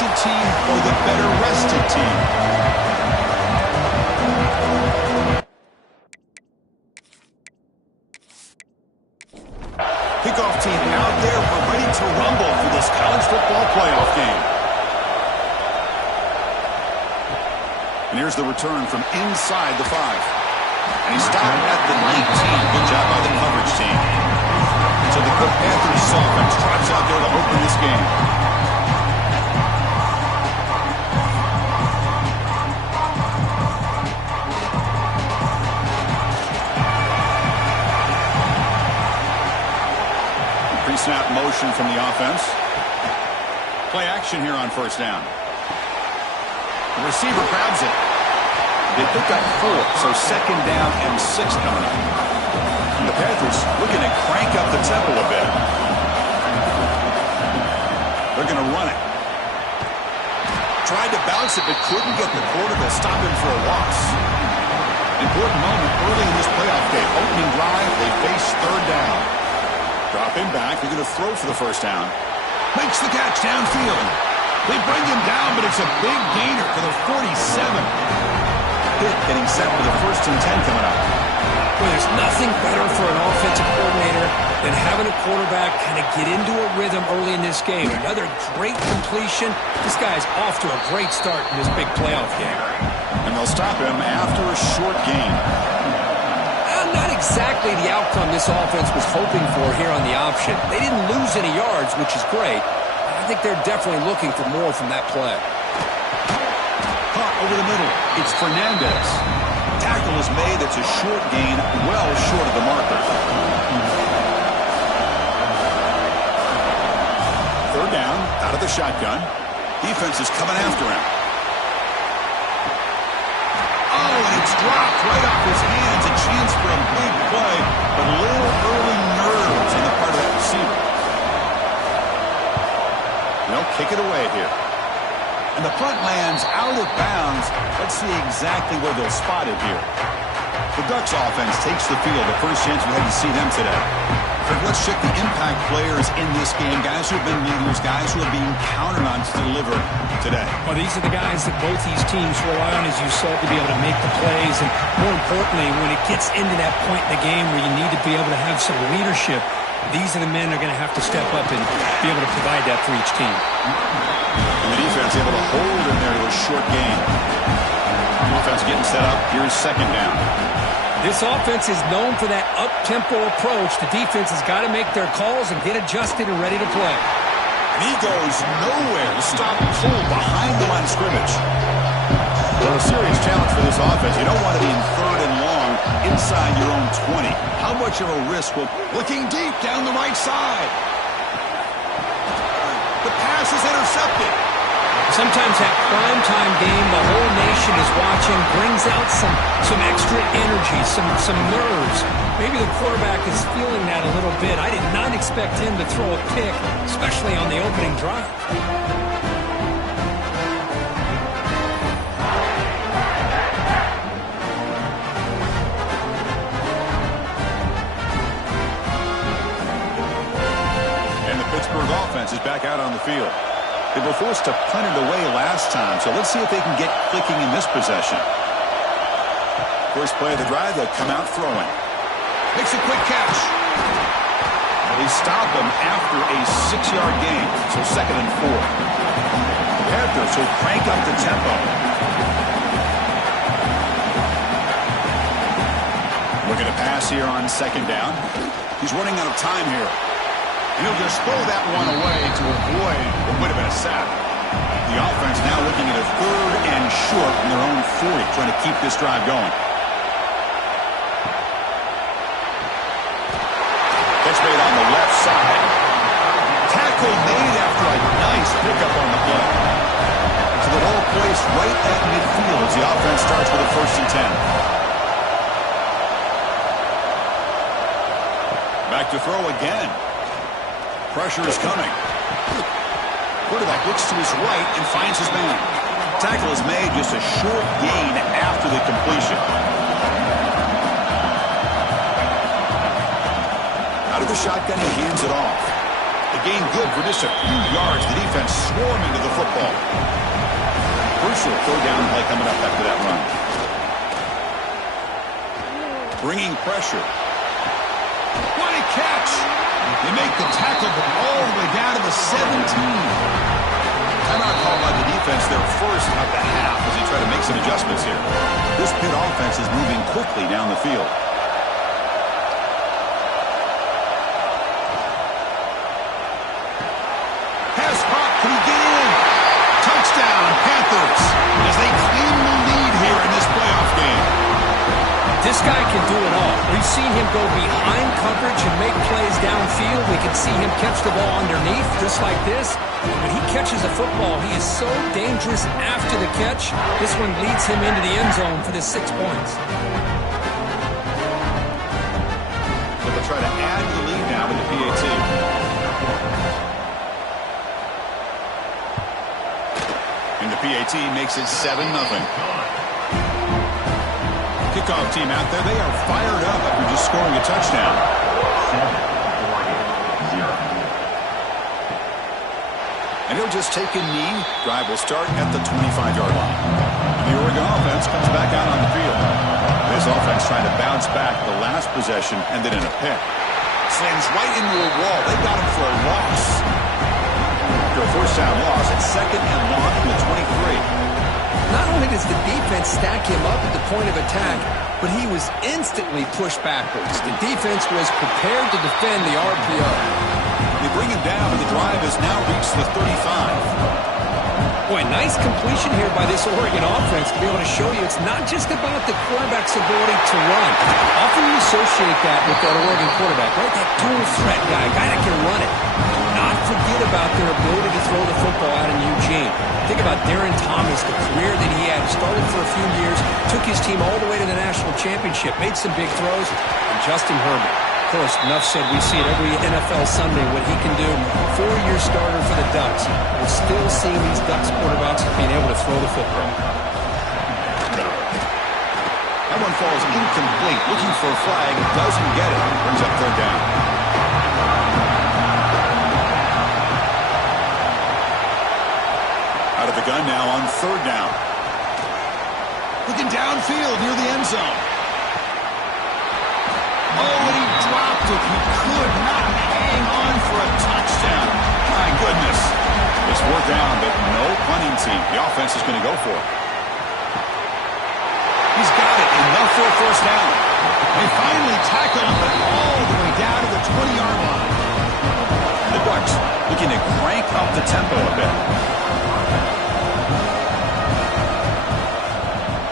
talented team or the better rested team? Kickoff team out there. We're ready to rumble for this college football playoff game. And here's the return from inside the 5. And he stopped at the 19. Good job by the coverage team. So the good Panthers offense trots out there to open this game. Pre-snap motion from the offense. Play action here on first down. The receiver grabs it. They pick up 4, so second down and 6 coming up. And the Panthers looking to crank up the tempo a bit. They're going to run it. Tried to bounce it, but couldn't get the quarter to stop him for a loss. Important moment early in this playoff game. Opening drive, they face third down. Drop him back. They're going to throw for the first down. Makes the catch downfield. They bring him down, but it's a big gainer for the 47. Getting set for the 1st and 10 coming up. Well, there's nothing better for an offensive coordinator than having a quarterback kind of get into a rhythm early in this game. Another great completion. This guy's off to a great start in this big playoff game. And they'll stop him after a short gain. Not exactly the outcome this offense was hoping for here on the option. They didn't lose any yards, which is great. I think they're definitely looking for more from that play. Caught over the middle. It's Fernandez. Tackle is made. It's a short gain, well short of the marker. Third down, out of the shotgun. Defense is coming after him. Oh, and it's dropped right off his hands. A chance for a big play, but a little early nerves on the part of that receiver. They'll kick it away here. And the punt lands out of bounds. Let's see exactly where they'll spot it here. The Ducks offense takes the field. The first chance we had to see them today. But let's check the impact players in this game. Guys who have been leaders, guys who are being counted on to deliver today. Well, these are the guys that both these teams rely on, as you said, to be able to make the plays. And more importantly, when it gets into that point in the game where you need to be able to have some leadership, these are the men that are going to have to step up and be able to provide that for each team. And the defense able to hold in there to a short gain. Offense getting set up. Here's second down. This offense is known for that up-tempo approach. The defense has got to make their calls and get adjusted and ready to play. And he goes nowhere to stop pull behind the line of scrimmage. Well, a serious challenge for this offense. You don't want to be in third and long inside your own 20. How much of a risk will... Looking deep down the right side. The pass is intercepted. Sometimes that primetime game, the whole nation is watching, brings out some extra energy, some nerves. Maybe the quarterback is feeling that a little bit. I did not expect him to throw a pick, especially on the opening drive. And the Pittsburgh offense is back out on the field. They were forced to punt it away last time, so let's see if they can get clicking in this possession. First play of the drive, they'll come out throwing. Makes a quick catch. They stop him after a 6-yard gain, so second and 4. The Panthers will crank up the tempo. Looking to pass here on second down. He's running out of time here. And he'll just throw that one away to avoid what would have been a sack. The offense now looking at a third and short from their own 40, trying to keep this drive going. Catch made on the left side. Tackle made after a nice pickup on the play. So the ball placed right at midfield as the offense starts with a 1st and 10. Back to throw again. Pressure is coming. Quarterback looks to his right and finds his man. Tackle is made, just a short gain after the completion. Out of the shotgun, he hands it off. They gain good for just a few yards. The defense swarm into the football. Crucial third down play coming up after that run. Bringing pressure. What a catch! They make the tackle all the way down to the 17. Timeout call by the defense their first of the half as they try to make some adjustments here. This Pitt offense is moving quickly down the field. Pass caught. Can he get in? Touchdown, Panthers, as they claim the lead here in this playoff game. This guy can do it all. We've seen him go behind coverage and make plays downfield. We can see him catch the ball underneath just like this. When he catches a football, he is so dangerous after the catch. This one leads him into the end zone for the 6 points. So they'll try to add to the lead now with the PAT. And the PAT makes it 7-0. Kickoff team out there, they are fired up after just scoring a touchdown. And he'll just take a knee. Drive will start at the 25-yard line. The Oregon offense comes back out on the field. This offense trying to bounce back the last possession and then in a pick. Slams right into a wall. They got him for a loss. After a first down loss, it's 2nd and long from the 23. Not only does the defense stack him up at the point of attack, but he was instantly pushed backwards. The defense was prepared to defend the RPO. They bring him down, and the drive has now reached the 35. Boy, nice completion here by this Oregon offense to be able to show you it's not just about the quarterback's ability to run. Often you associate that with that Oregon quarterback, right? That dual threat guy that can run it. Do not forget about their ability to throw the football out in Eugene. Think about Darren Thomas, the career that he had. Started for a few years, took his team all the way to the national championship, made some big throws, and Justin Herbert. Of course, enough said, we see it every NFL Sunday what he can do. 4-year starter for the Ducks. We're still seeing these Ducks quarterbacks being able to throw the football. That one falls incomplete. Looking for a flag. Doesn't get it. Brings up third down. Out of the gun now on third down. Looking downfield near the end zone. Oh, and he dropped it. He could not hang on for a touchdown. My goodness. It's fourth down, but no punting team. The offense is going to go for it. He's got it. Enough for a first down. They finally tackle him, but all the way down to the 20-yard line. The Ducks looking to crank up the tempo a bit.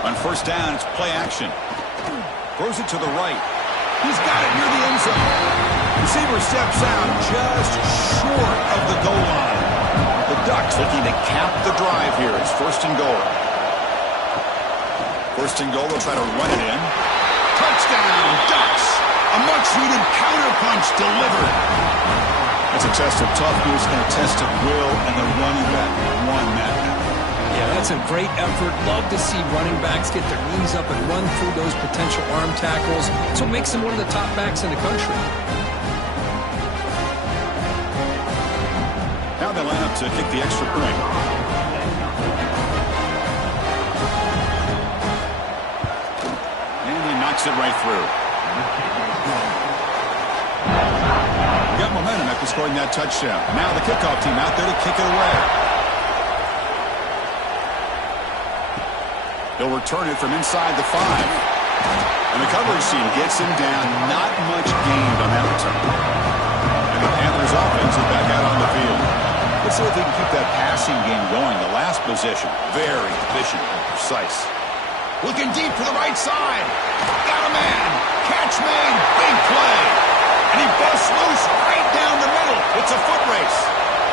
On first down, it's play action. Throws it to the right. He's got it near the end zone. Receiver steps out just short of the goal line. The Ducks looking to cap the drive here. It's first and goal. First and goal, they'll try to run it in. Touchdown, Ducks! A much-needed counterpunch delivered. That's a test of toughness and a test of will, and the running back won that battle. Yeah, that's a great effort. Love to see running backs get their knees up and run through those potential arm tackles. That's what makes them one of the top backs in the country. Now they line up to kick the extra point. And he knocks it right through. We got momentum after scoring that touchdown. Now the kickoff team out there to kick it away. He'll return it from inside the 5. And the coverage team gets him down. Not much gained on that return. And the Panthers offense is back out on the field. Let's see if they can keep that passing game going. The last possession, very efficient and precise. Looking deep for the right side. Got a man. Catch made. Big play. And he busts loose right down the middle. It's a foot race.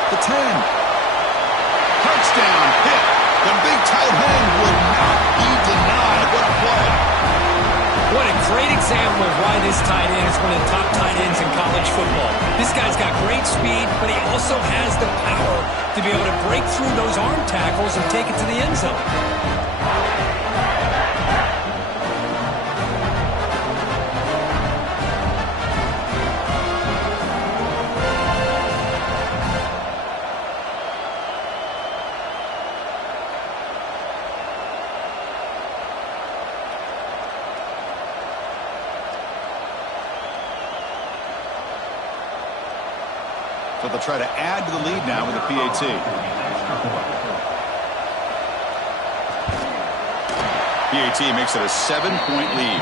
The 10. Touchdown. Hit. The big tight end would not be denied. What a play. What a great example of why this tight end is one of the top tight ends in college football. This guy's got great speed, but he also has the power to be able to break through those arm tackles and take it to the end zone. but they'll try to add to the lead now with a PAT. PAT makes it a 7-point lead.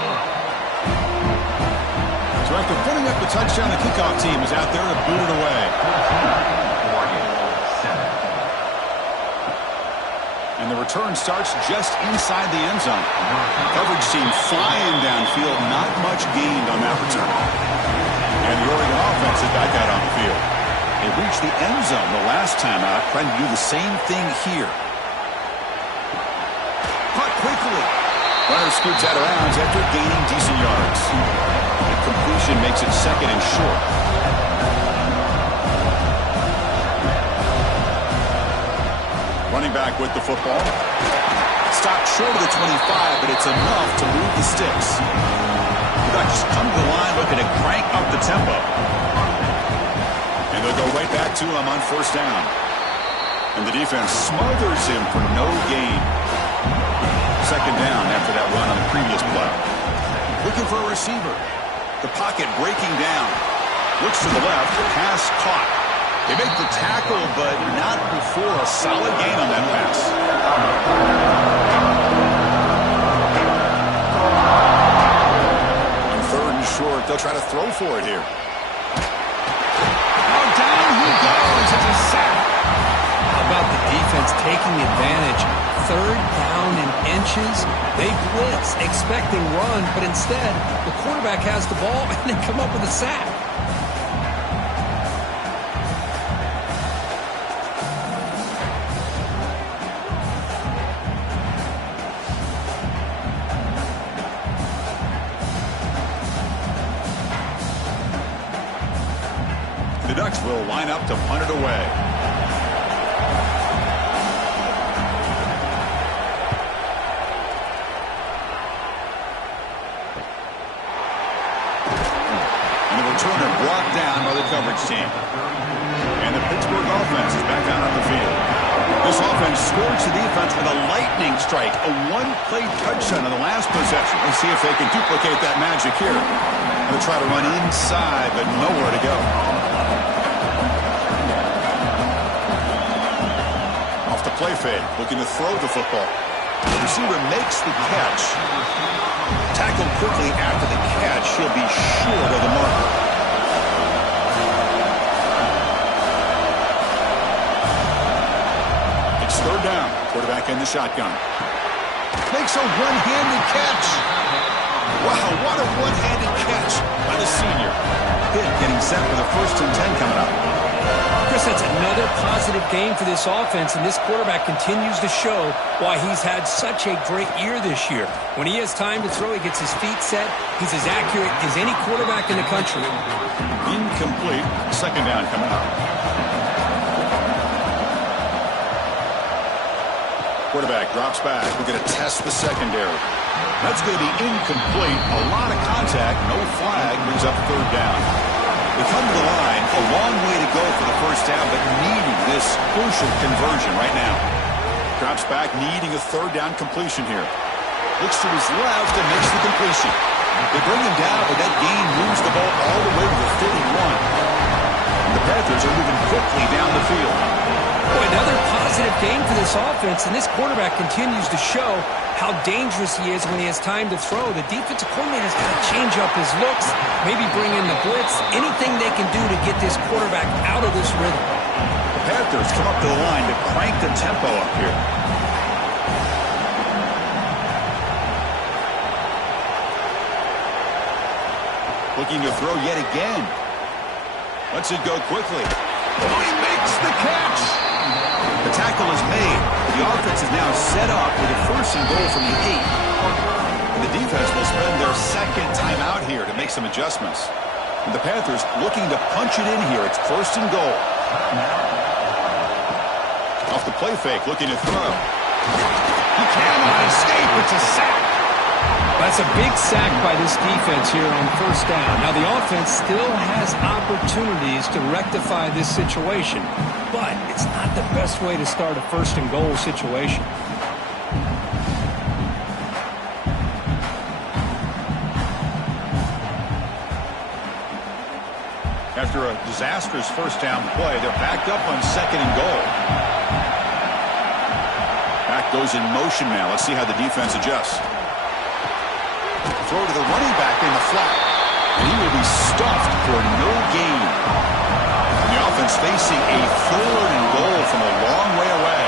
So after putting up the touchdown, the kickoff team is out there to boot it away. And the return starts just inside the end zone. Coverage team flying downfield, not much gained on that return. And the Oregon offense is back out on the field. They reached the end zone the last time out, trying to do the same thing here. Caught quickly. Runner scoots out of bounds after gaining decent yards. The completion makes it 2nd and short. Running back with the football. Stopped short of the 25, but it's enough to move the sticks. Just come to the line looking to crank up the tempo. And they'll go right back to him on 1st down. And the defense smothers him for no gain. 2nd down after that run on the previous play. Looking for a receiver. The pocket breaking down. Looks to the left. The pass caught. They make the tackle, but not before a solid gain on that pass. Short, they'll try to throw for it here. Now down he goes. It's a sack. How about the defense taking advantage? 3rd down and inches. They blitz, expecting run, but instead, the quarterback has the ball and they come up with a sack. The Ducks will line up to punt it away. And the returner brought down by the coverage team. And the Pittsburgh offense is back out on the field. This offense scored to defense with a lightning strike, a 1-play touchdown on the last possession. Let's see if they can duplicate that magic here. And they'll try to run inside, but nowhere to go. Play fake, looking to throw the football. The receiver makes the catch. Tackled quickly after the catch. He'll be short of the marker. It's 3rd down. Quarterback in the shotgun. Makes a one-handed catch. Wow, what a one-handed catch by the senior. Pitt getting set for the 1st and 10 coming up. Chris, that's another positive game for this offense, and this quarterback continues to show why he's had such a great year this year. When he has time to throw, he gets his feet set. He's as accurate as any quarterback in the country. Incomplete. 2nd down coming up. Quarterback drops back. We're going to test the secondary. That's going to be incomplete. A lot of contact. No flag. Brings up 3rd down. They come to the line, a long way to go for the 1st down, but needing this crucial conversion right now. Drops back, needing a 3rd down completion here. Looks to his left and makes the completion. They bring him down, but that gain moves the ball all the way to the 31. And the Panthers are moving quickly down the field. Boy, another positive game for this offense, and this quarterback continues to show how dangerous he is when he has time to throw. The defensive coordinator's got to change up his looks, maybe bring in the blitz, anything they can do to get this quarterback out of this rhythm. The Panthers come up to the line to crank the tempo up here. Looking to throw yet again. Lets it go quickly. Oh, he makes the catch. The tackle is made. The offense is now set up with a 1st and goal from the 8. And the defense will spend their 2nd timeout here to make some adjustments. And the Panthers looking to punch it in here. It's 1st and goal. Off the play fake, looking to throw. He cannot escape. It's a sack. That's a big sack by this defense here on 1st down. Now, the offense still has opportunities to rectify this situation, but it's not the best way to start a 1st and goal situation. After a disastrous first down play, they're backed up on 2nd and goal. Back goes in motion now. Let's see how the defense adjusts. Throw to the running back in the flat. And he will be stuffed for no gain. The offense facing a 3rd and goal from a long way away.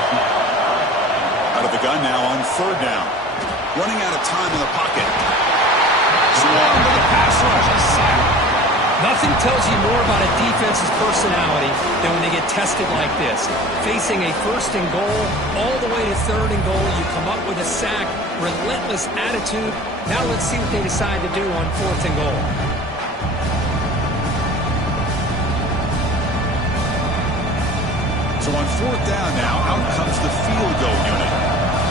Out of the gun now on 3rd down. Running out of time in the pocket. Swarm with a pass rush. A sack. Nothing tells you more about a defense's personality than when they get tested like this. Facing a 1st and goal, all the way to 3rd and goal, you come up with a sack, relentless attitude. Now let's see what they decide to do on 4th and goal. So on 4th down now, out comes the field goal unit.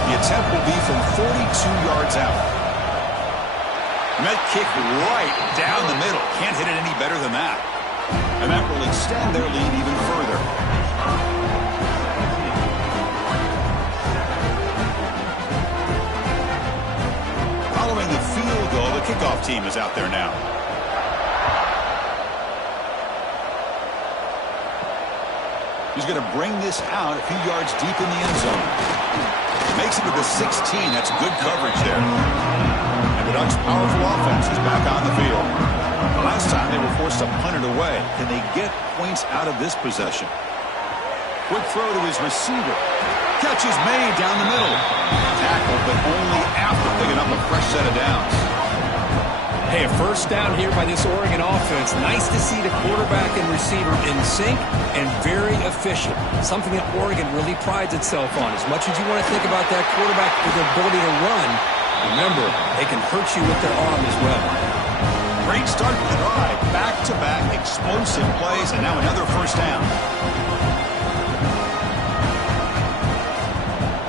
The attempt will be from 42 yards out. And that kick right down the middle. Can't hit it any better than that. And that will extend their lead even further. Following the field goal, the kickoff team is out there now. He's going to bring this out a few yards deep in the end zone. Makes it to the 16. That's good coverage there. And the Ducks' powerful offense is back on the field. The last time they were forced to punt it away. Can they get points out of this possession? Quick throw to his receiver. Catch is made down the middle. Tackle, but only after picking up a fresh set of downs. Hey, a 1st down here by this Oregon offense. Nice to see the quarterback and receiver in sync and very efficient. Something that Oregon really prides itself on. As much as you want to think about that quarterback with their ability to run, remember, they can hurt you with their arm as well. Great start to the drive. Back-to-back explosive plays, and now another 1st down.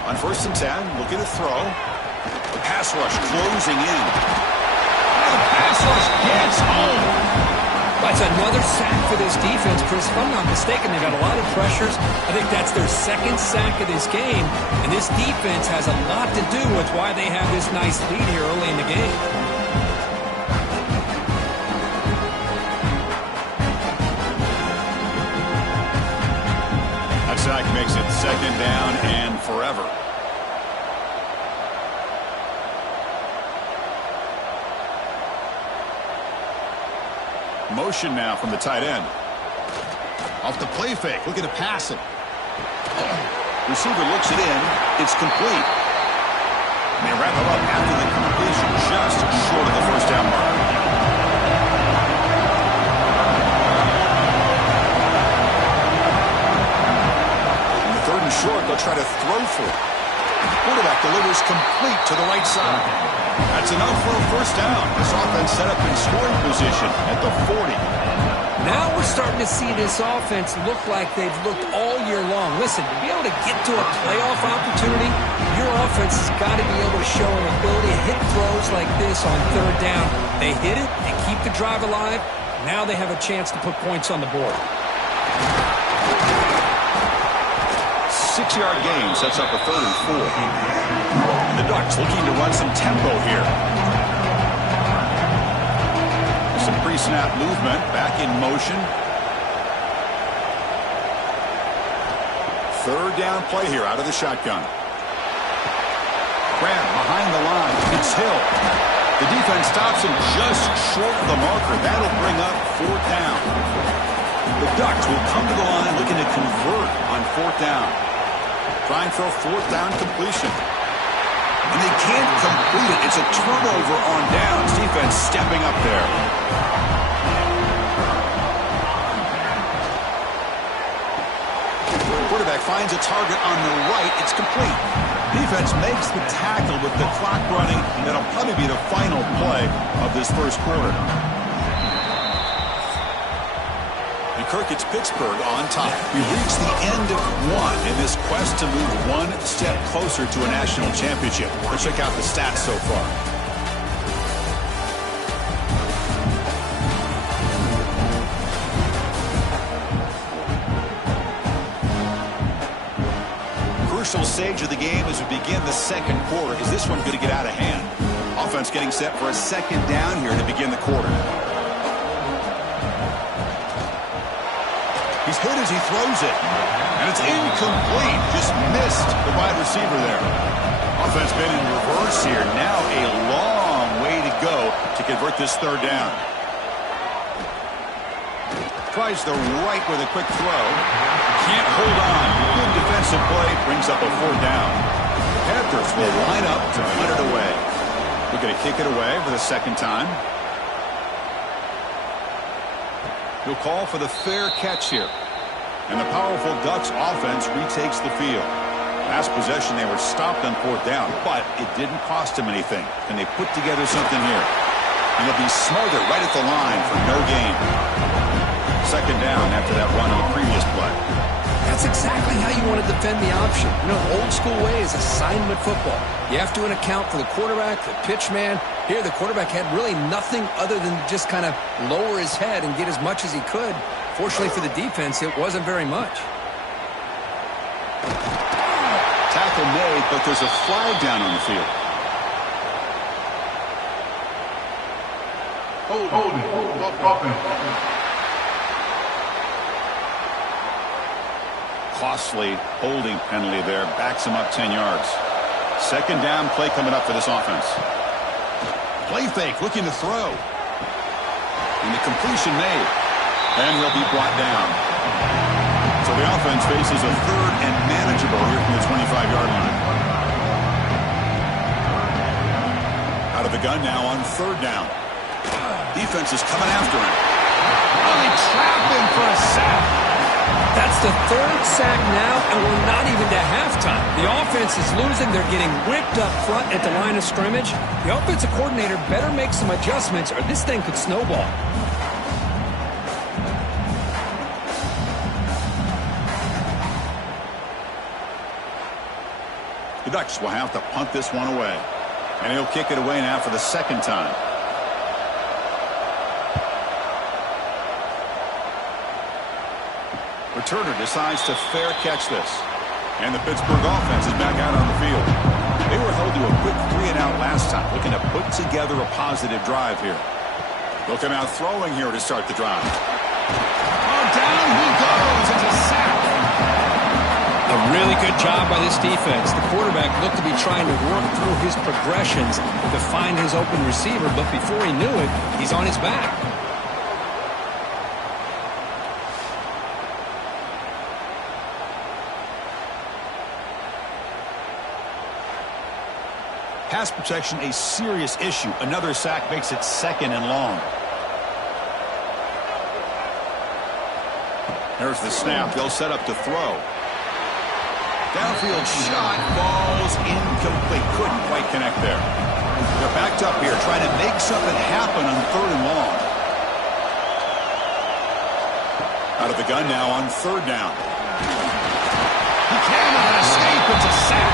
On 1st and 10, looking to throw. The pass rush closing in. The pass rush gets home. That's another sack for this defense, Chris. If I'm not mistaken, they've got a lot of pressures. I think that's their 2nd sack of this game. And this defense has a lot to do with why they have this nice lead here early in the game. That sack makes it 2nd down and forever. Motion now from the tight end. Off the play fake, looking to pass it. Receiver looks it in. It's complete. And they wrap it up after the completion, just short of the 1st down mark. In the 3rd and short, they'll try to throw for it. Quarterback delivers complete to the right side. That's enough for a 1st down. This offense set up in scoring position at the 40. Now we're starting to see this offense look like they've looked all year long. Listen, to be able to get to a playoff opportunity, your offense has got to be able to show an ability to hit throws like this on 3rd down. They hit it, they keep the drive alive. Now they have a chance to put points on the board. 6-yard gain sets up a 3rd and 4. And the Ducks looking to run some tempo here. Some pre-snap movement, back in motion. 3rd down play here out of the shotgun. Grant behind the line. It's Hill. The defense stops him just short of the marker. That'll bring up 4th down. The Ducks will come to the line looking to convert on 4th down. Trying for a 4th down completion. And they can't complete it. It's a turnover on downs. Defense stepping up there. Quarterback finds a target on the right. It's complete. Defense makes the tackle with the clock running. That'll probably be the final play of this 1st quarter. Kirk, it's Pittsburgh on top. We reached the end of one in this quest to move one step closer to a national championship. Let's check out the stats so far. Crucial stage of the game as we begin the 2nd quarter. Is this one going to get out of hand? Offense getting set for a 2nd down here to begin the quarter. hit as he throws it. And it's incomplete. Just missed the wide receiver there. Offense been in reverse here. Now a long way to go to convert this third down. Tries the right with a quick throw. Can't hold on. Good defensive play. Brings up a fourth down. The Panthers will line up to punt it away. We're going to kick it away for the second time. He'll call for the fair catch here. And the powerful Ducks offense retakes the field. Last possession, they were stopped on fourth down, but it didn't cost them anything. Can they put together something here? And they'll be smarter right at the line for no gain. Second down after that run on the previous play. That's exactly how you want to defend the option. You know, old school way is assignment football. You have to account for the quarterback, the pitch man. Here, the quarterback had really nothing other than just kind of lower his head and get as much as he could. Fortunately for the defense, it wasn't very much. Tackle made, but there's a flag down on the field. Costly holding penalty there. Backs him up 10 yards. Second down play coming up for this offense. Play fake, looking to throw. And the completion made. And he'll be brought down. So the offense faces a third and manageable here from the 25-yard line. Out of the gun now on third down. Defense is coming after him. Oh, they trapped him for a sack. That's the third sack now, and we're not even to halftime. The offense is losing. They're getting whipped up front at the line of scrimmage. The offensive coordinator better make some adjustments, or this thing could snowball. The Ducks will have to punt this one away. And he'll kick it away now for the second time. Returner decides to fair catch this. And the Pittsburgh offense is back out on the field. They were held to a quick 3-and-out last time, looking to put together a positive drive here. They'll come out throwing here to start the drive. Oh, down he goes. It's a sack. A really good job by this defense. The quarterback looked to be trying to work through his progressions to find his open receiver, but before he knew it, he's on his back. Pass protection, a serious issue. Another sack makes it second and long. There's the snap. They'll set up to throw. Downfield shot falls incomplete. Couldn't quite connect there. They're backed up here trying to make something happen on third and long. Out of the gun now on third down. He cannot escape. It's a sack.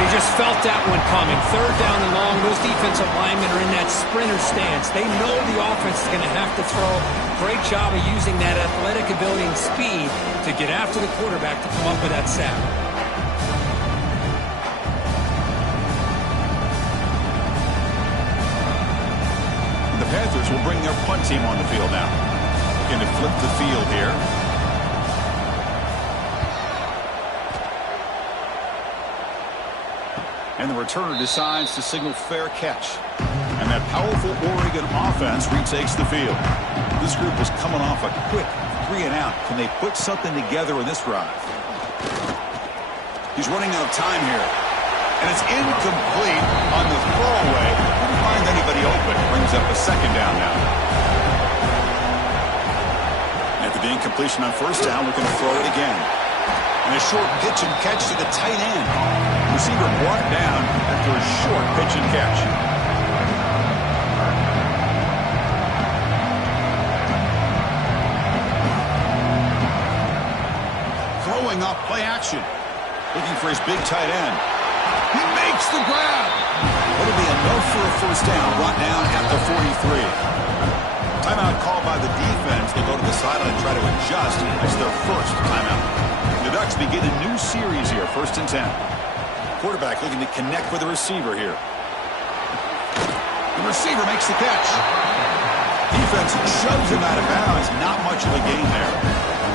You just felt that one coming. Third down and long. Those defensive linemen are in that sprinter stance. They know the offense is going to have to throw. Great job of using that athletic ability and speed to get after the quarterback to come up with that sack. The Panthers will bring their punt team on the field now. Looking to flip the field here. And the returner decides to signal fair catch. And that powerful Oregon offense retakes the field. This group is coming off a quick 3-and-out. Can they put something together in this drive? He's running out of time here. And it's incomplete on the throwaway. Didn't find anybody open. Brings up a second down now. After the incompletion on first down, we're going to throw it again. And a short pitch and catch to the tight end. Receiver brought down after a short pitch and catch. Throwing off play action. Looking for his big tight end. He makes the grab. It'll be enough for a first down. Brought down at the 43. Timeout called by the defense. They'll go to the sideline and try to adjust. It's their first timeout. The Ducks begin a new series here, 1st and 10. Quarterback looking to connect with the receiver here. The receiver makes the catch. Defense shoves him out of bounds. Not much of a gain there.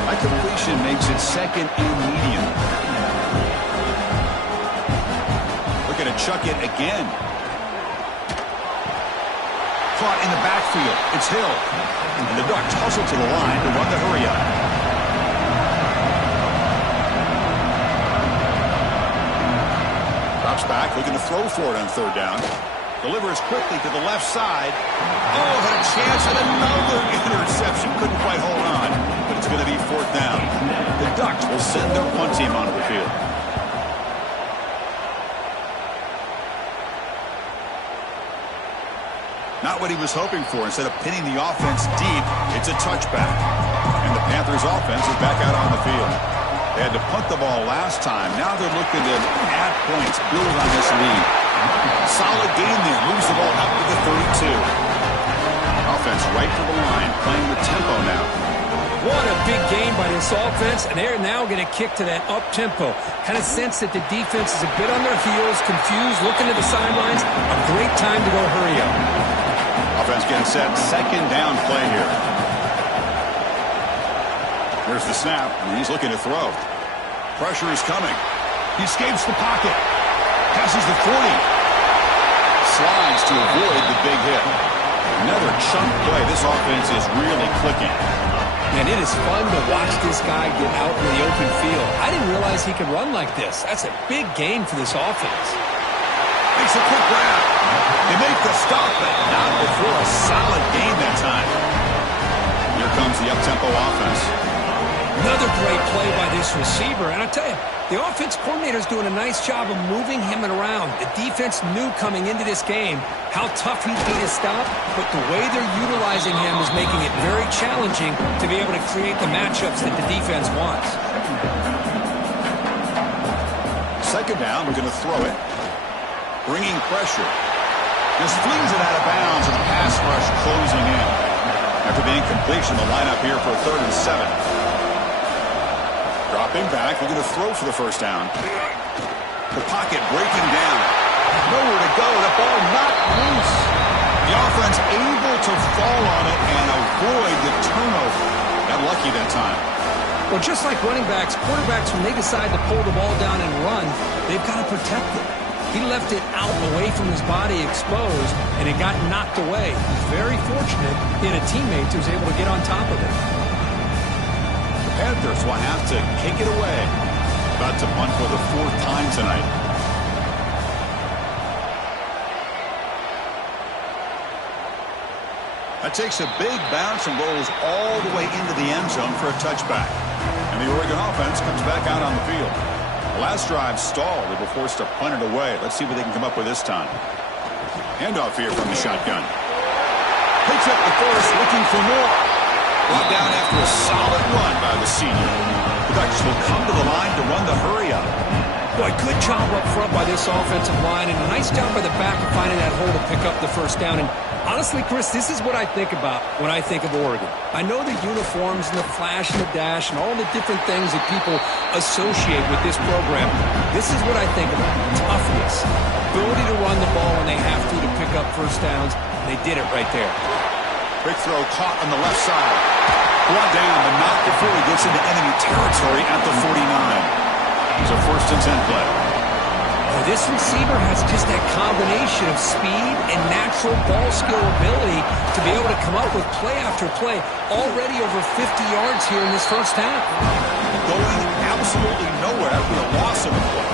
That completion makes it second and medium. Looking to chuck it again. Caught in the backfield. It's Hill. And the Ducks hustle to the line to run the hurry up. Drops back, looking to throw for it on third down. Delivers quickly to the left side. Oh, had a chance at another interception. Couldn't quite hold on, but it's going to be fourth down. The Ducks will send their punt team onto the field. Not what he was hoping for. Instead of pinning the offense deep, it's a touchback. And the Panthers offense is back out on the field. They had to punt the ball last time. Now they're looking to add points, build on this lead. Solid game there. Moves the ball up to the 32. Offense right to the line, playing with tempo now. What a big game by this offense, and they're now going to kick to that up-tempo. Kind of sense that the defense is a bit on their heels, confused, looking to the sidelines. A great time to go hurry up. Offense getting set. Second down play here. There's the snap, and he's looking to throw. Pressure is coming. He escapes the pocket. Passes the 40. Slides to avoid the big hit. Another chunk play. This offense is really clicking. And it is fun to watch this guy get out in the open field. I didn't realize he could run like this. That's a big gain for this offense. Makes a quick grab. They make the stop, but not before a solid gain that time. Here comes the up-tempo offense. Another great play by this receiver. And I tell you, the offense coordinator is doing a nice job of moving him around. The defense knew coming into this game how tough he'd be to stop, but the way they're utilizing him is making it very challenging to be able to create the matchups that the defense wants. Second down, we're going to throw it. Bringing pressure. Just flings it out of bounds, and the pass rush closing in. After the incompletion, the lineup here for a 3rd and 7. Dropping back, we're going to throw for the first down. The pocket breaking down. Nowhere to go. The ball not loose. The offense able to fall on it and avoid the turnover. Got lucky that time. Well, just like running backs, quarterbacks, when they decide to pull the ball down and run, they've got to protect it. He left it out away from his body exposed, and it got knocked away. He's very fortunate he had a teammate who was able to get on top of it. The Panthers will have to kick it away. About to punt for the 4th time tonight. That takes a big bounce and rolls all the way into the end zone for a touchback. And the Oregon offense comes back out on the field. The last drive stalled. They were forced to punt it away. Let's see what they can come up with this time. Handoff here from the shotgun. Picks up the first, looking for more. Brought down after a solid run by the senior. The Ducks will come to the line to run the hurry up. Boy, good job up front by this offensive line, and a nice job by the back of finding that hole to pick up the first down. And honestly, Chris, this is what I think about when I think of Oregon. I know the uniforms and the flash and the dash and all the different things that people associate with this program. This is what I think about. Toughness. Ability to run the ball when they have to pick up first downs. They did it right there. Quick throw caught on the left side. Brought down, but not before he gets into enemy territory at the 49. It's a 1st and 10 play. Oh, this receiver has just that combination of speed and natural ball skill ability to be able to come up with play after play. Already over 50 yards here in this first half. Going absolutely nowhere after a loss of a play.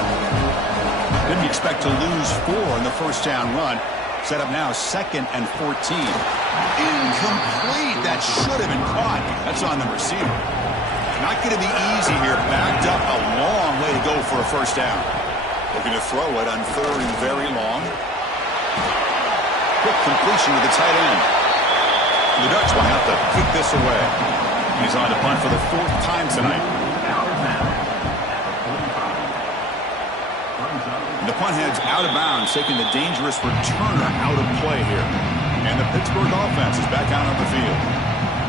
Didn't expect to lose 4 in the first down run. Set up now 2nd and 14. Incomplete. That should have been caught. That's on the receiver. Not going to be easy here. Backed up a long way to go for a first down. Looking to throw it on 3rd and very long. Quick completion to the tight end. The Ducks will have to kick this away. He's on to punt for the 4th time tonight. And the punt heads out of bounds, taking the dangerous returner out of play here. And the Pittsburgh offense is back out on the field.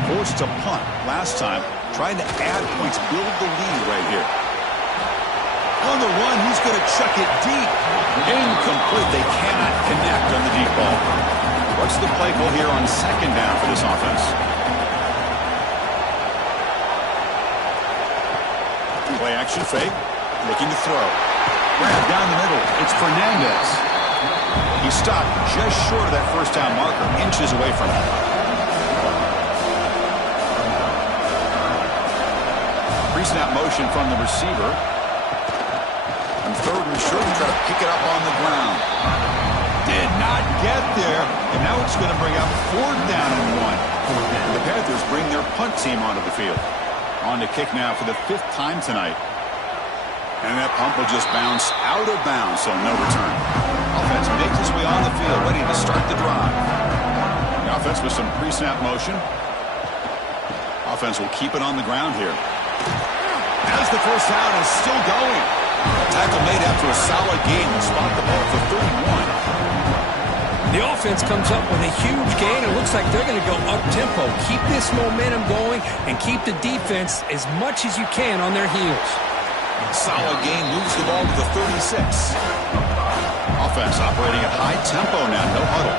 Forced to punt last time. Trying to add points, build the lead right here. On the run, he's going to chuck it deep. Incomplete. They cannot connect on the deep ball. What's the play call here on second down for this offense? Play action fake. Looking to throw. Grab down the middle. It's Fernandez. He stopped just short of that first down marker. Inches away from it. Pre-snap motion from the receiver. And third and short, try to pick it up on the ground. Did not get there. And now it's going to bring up fourth down and 1. The Panthers bring their punt team onto the field. On to kick now for the 5th time tonight. And that pump will just bounce out of bounds, so no return. Offense makes its way on the field, ready to start the drive. The offense with some pre-snap motion. Offense will keep it on the ground here. As the first down is still going. Tackle made after a solid gain will spot the ball for 31. The offense comes up with a huge gain. It looks like they're going to go up-tempo. Keep this momentum going and keep the defense as much as you can on their heels. Solid gain, moves the ball to the 36. Offense operating at high tempo now, no huddle.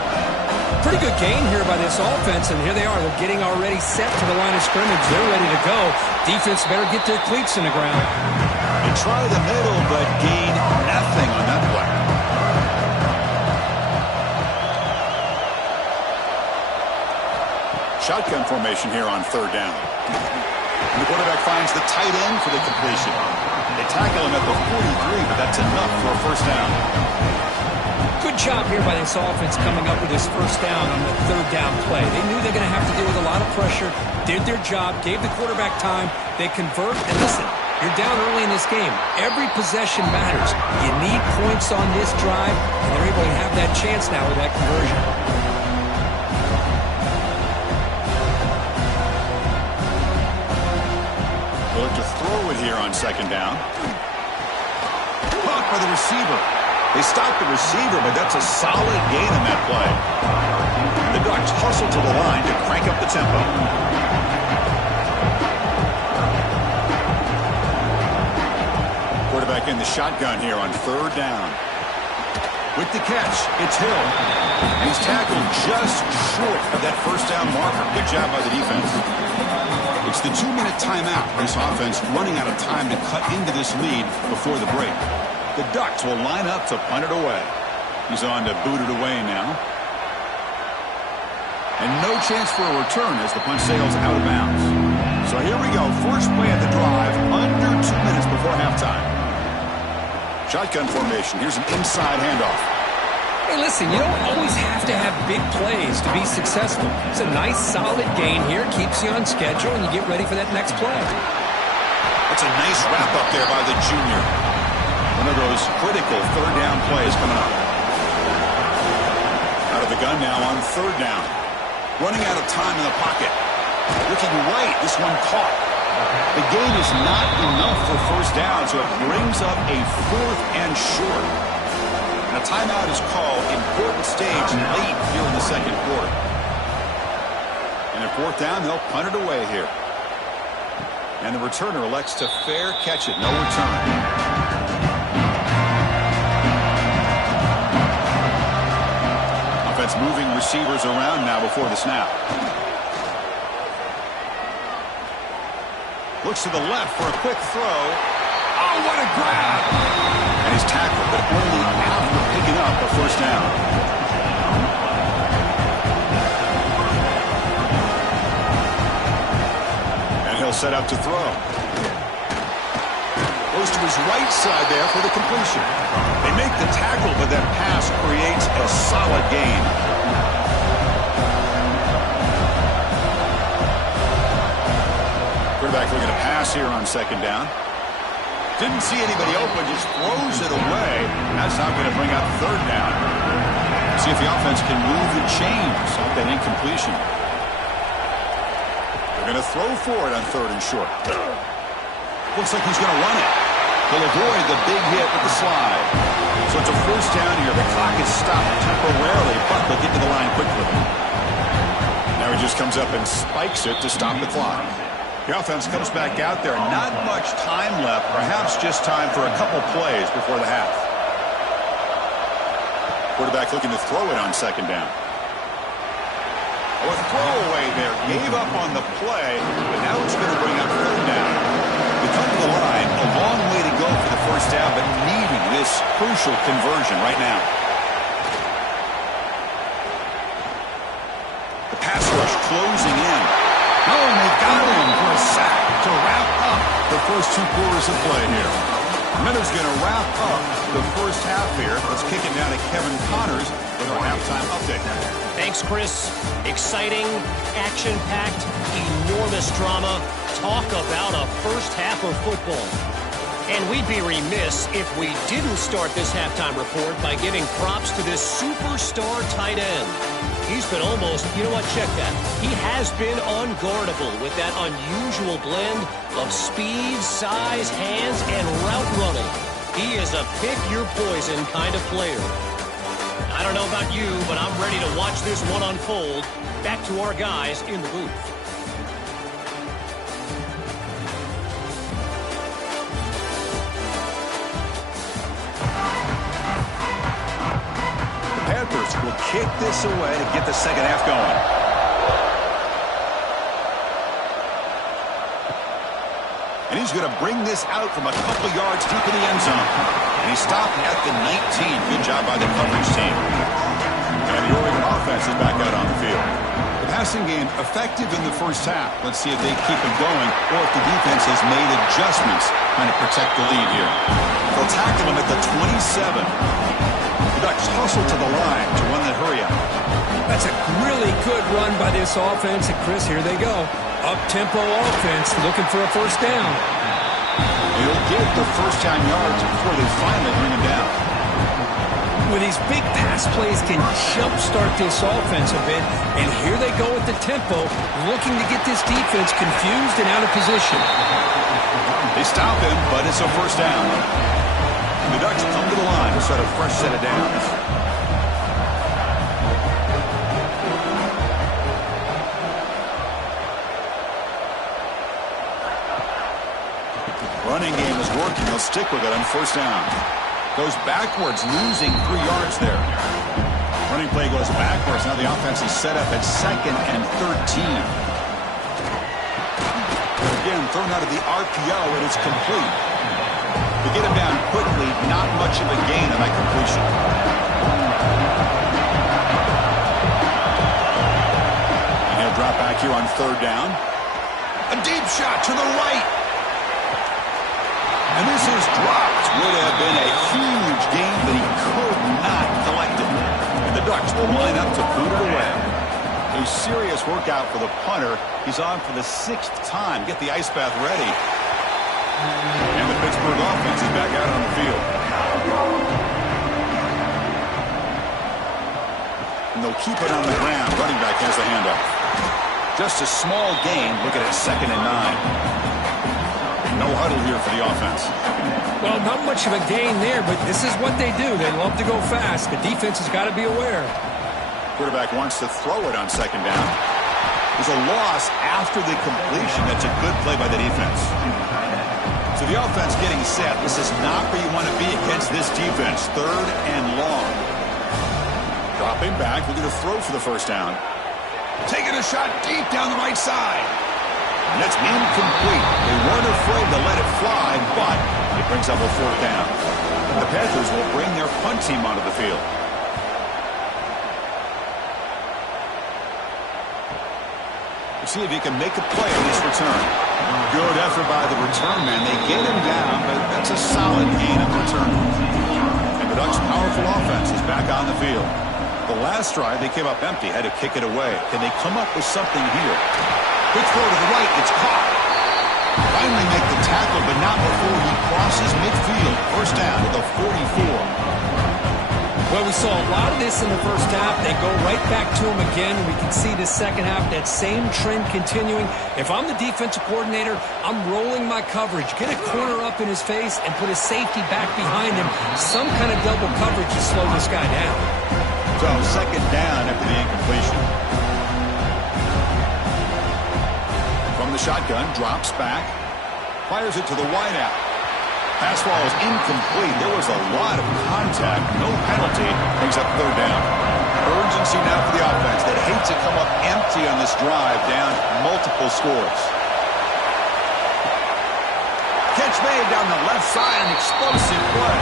Pretty good gain here by this offense, and here they are. They're getting already set to the line of scrimmage. They're ready to go. Defense better get their cleats in the ground. They try the middle, but gain nothing on that play. Shotgun formation here on third down. And the quarterback finds the tight end for the completion. They tackle him at the 43, but that's enough for a first down. Good job here by this offense coming up with this first down on the third down play. They knew they're going to have to deal with a lot of pressure, did their job, gave the quarterback time. They convert, and listen, you're down early in this game. Every possession matters. You need points on this drive, and they're able to have that chance now with that conversion. Look to throw it here on second down. Caught by the receiver. They stop the receiver, but that's a solid gain on that play. The Ducks hustle to the line to crank up the tempo. Quarterback in the shotgun here on third down. With the catch, it's Hill. And he's tackled just short of that first down marker. Good job by the defense. It's the 2-minute timeout. This offense running out of time to cut into this lead before the break. The Ducks will line up to punt it away. He's on to boot it away now. And no chance for a return as the punt sails out of bounds. So here we go. First play of the drive under 2 minutes before halftime. Shotgun formation. Here's an inside handoff. Hey, listen, you don't always have to have big plays to be successful. It's a nice, solid gain here. Keeps you on schedule, and you get ready for that next play. That's a nice wrap-up there by the junior. One of those critical third down plays coming up. Out of the gun now on third down. Running out of time in the pocket. Looking right, this one caught. The gain is not enough for first down, so it brings up a fourth and short. And a timeout is called. Important stage late here in the second quarter. And at fourth down, they'll punt it away here. And the returner elects to fair catch it. No return. Offense moving receivers around now before the snap. Looks to the left for a quick throw. Oh, what a grab! And he's tackled, but only after picking up a first down. And he'll set up to throw. Goes to his right side there for the completion. They make the tackle, but that pass creates a solid gain. Quarterback looking to pass here on second down. Didn't see anybody open, just throws it away. That's not going to bring up third down. See if the offense can move the chains off that incompletion. They're going to throw for it on third and short. Looks like he's going to run it. He'll avoid the big hit with the slide. So it's a first down here. The clock is stopped temporarily, but they'll get to the line quickly. Now he just comes up and spikes it to stop the clock. The offense comes back out there. Not much time left. Perhaps just time for a couple plays before the half. Quarterback looking to throw it on second down. A throwaway there. Gave up on the play, but now it's going to bring up third down. We come to the line. A long way to go for the first down, but needing this crucial conversion right now. The pass rush closing in. Oh, and they got him for a sack to wrap up the first 2 quarters of play here. Miller's going to wrap up the first half here. Let's kick it down to Kevin Connors with our halftime update. Thanks, Chris. Exciting, action-packed, enormous drama. Talk about a first half of football. And we'd be remiss if we didn't start this halftime report by giving props to this superstar tight end. He's been almost, you know what, check that. He has been unguardable with that unusual blend of speed, size, hands, and route running. He is a pick-your-poison kind of player. I don't know about you, but I'm ready to watch this one unfold. Back to our guys in the booth. Panthers will kick this away to get the second half going. And he's going to bring this out from a couple yards deep in the end zone. And he stopped at the 19. Good job by the coverage team. And the Oregon offense is back out on the field. The passing game effective in the first half. Let's see if they keep it going or if the defense has made adjustments trying to protect the lead here. They'll tackle him at the 27. Ducks hustle to the line to run that hurry up. That's a really good run by this offense. And, Chris, here they go. Up-tempo offense looking for a first down. He'll get the first down yards before they finally bring him down. Well, these big pass plays can jumpstart this offense a bit. And here they go with the tempo, looking to get this defense confused and out of position. They stop him, but it's a first down. The Ducks come to the line to start a fresh set of downs. Running game is working. He'll stick with it on first down. Goes backwards, losing 3 yards there. Running play goes backwards. Now the offense is set up at 2nd and 13. Again, thrown out of the RPO, and it's complete. To get him down quickly, not much of a gain on that completion. And he'll drop back here on third down. A deep shot to the right. And this is dropped. Would have been a huge gain, but he could not collect it. And the Ducks will line up to boot it away. A serious workout for the punter. He's on for the 6th time. Get the ice bath ready. And the Pittsburgh offense is back out on the field. And they'll keep it on the ground. Running back has the handoff. Just a small gain. Look at it, 2nd and 9. No huddle here for the offense. Well, not much of a gain there, but this is what they do. They love to go fast. The defense has got to be aware. Quarterback wants to throw it on 2nd down. There's a loss after the completion. That's a good play by the defense. So the offense getting set. This is not where you want to be against this defense. 3rd and long. Dropping back, looking to throw for the first down. Taking a shot deep down the right side. And that's incomplete. They weren't afraid to let it fly, but it brings up a 4th down. And the Panthers will bring their punt team onto the field. We'll see if he can make a play on this return. Good effort by the return man. They get him down, but that's a solid gain of return. And the Ducks' powerful offense is back on the field. The last drive, they came up empty, had to kick it away. Can they come up with something here? Quick throw to the right, it's caught. Finally make the tackle, but not before he crosses midfield. First down to the 44. Well, we saw a lot of this in the first half. They go right back to him again. We can see the second half, that same trend continuing. If I'm the defensive coordinator, I'm rolling my coverage. Get a corner up in his face and put a safety back behind him. Some kind of double coverage to slow this guy down. So, 2nd down after the incompletion. From the shotgun, drops back. Fires it to the wideout. Pass ball is incomplete. There was a lot of contact. No penalty. Brings up 3rd down. Urgency now for the offense. They'd hate to come up empty on this drive, down multiple scores. Catch made down the left side, an explosive play.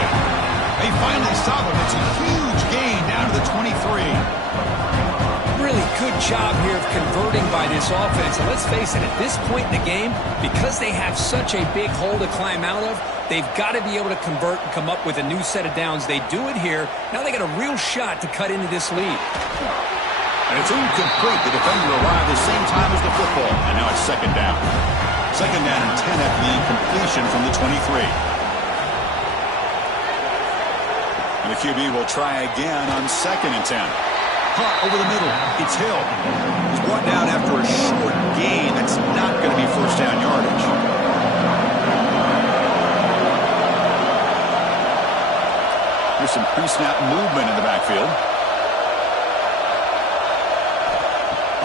They finally stop him. It's a huge gain down to the 23. Really good job here of converting by this offense. And let's face it, at this point in the game, because they have such a big hole to climb out of, they've got to be able to convert and come up with a new set of downs. They do it here. Now they got a real shot to cut into this lead. And it's incomplete. The defender arrived the same time as the football. And now it's second down. Second down and 10 after the incompletion from the 23. And the QB will try again on second and 10. Caught over the middle. It's Hill. He's brought down after a short gain. That's not going to be first down yardage. There's some pre-snap movement in the backfield.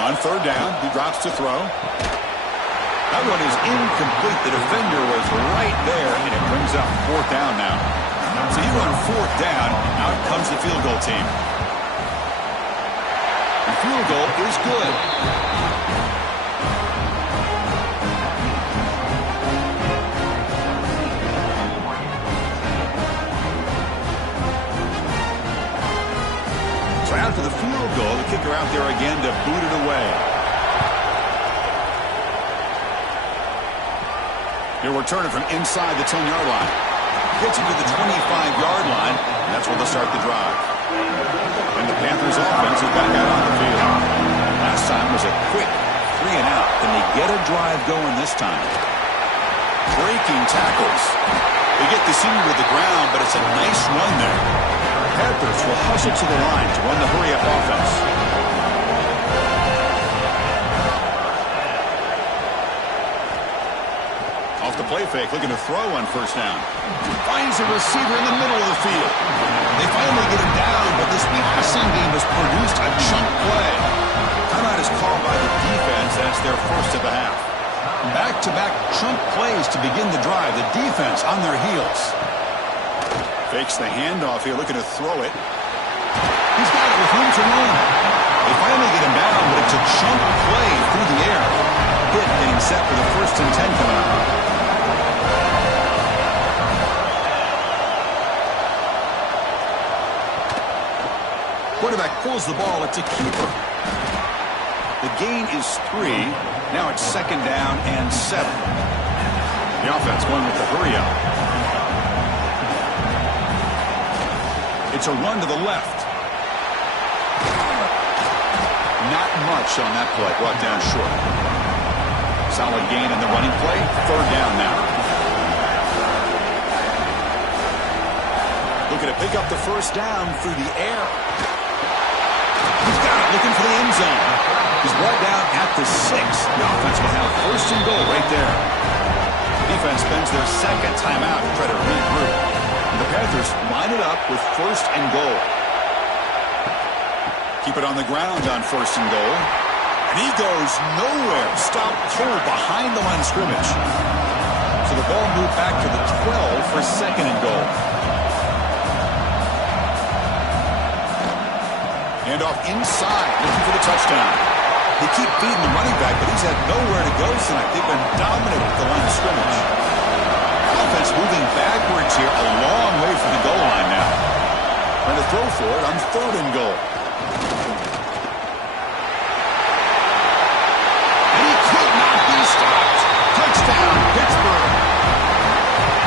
On third down, he drops to throw. That one is incomplete. The defender was right there, and it brings up fourth down now. So you run fourth down, out comes the field goal team. The field goal is good. So after the field goal, the kicker out there again to boot it away. He'll return it from inside the 10-yard line. Gets it to the 25-yard line, and that's where they'll start the drive. And the Panthers offense is back out on the field. Last time was a quick 3 and out. Can they get a drive going this time? Breaking tackles. They get the senior to the ground, but it's a nice run there. Panthers will hustle to the line to run the hurry-up offense. Off the play fake, looking to throw on first down. Finds a receiver in the middle of the field. They finally get him down, but this passing game has produced a chunk play. Timeout is called by the defense. That's their first of the half. Back-to-back chunk plays to begin the drive. The defense on their heels. Fakes the handoff here, looking to throw it. He's got it with room to run. They finally get him down, but it's a chunk play through the air. Hit getting set for the first and 10 coming up. Quarterback pulls the ball. It's a keeper. The gain is 3. Now it's second down and 7. The offense going with the hurry-up. It's a run to the left. Not much on that play. Brought down short. Solid gain in the running play. Third down now. Looking to pick up the first down through the air. He's got it, looking for the end zone. He's brought down at the 6. The offense will have first and goal right there. Defense spends their second timeout to try to regroup. And the Panthers line it up with first and goal. Keep it on the ground on first and goal. And he goes nowhere. Stop pulled behind the line of scrimmage. So the ball moved back to the 12 for second and goal. Hand off inside, looking for the touchdown. They keep feeding the running back, but he's had nowhere to go tonight. They've been dominant at the line of scrimmage. Offense moving backwards here, a long way from the goal line now. Trying to throw for it on third and goal. And he could not be stopped. Touchdown, Pittsburgh.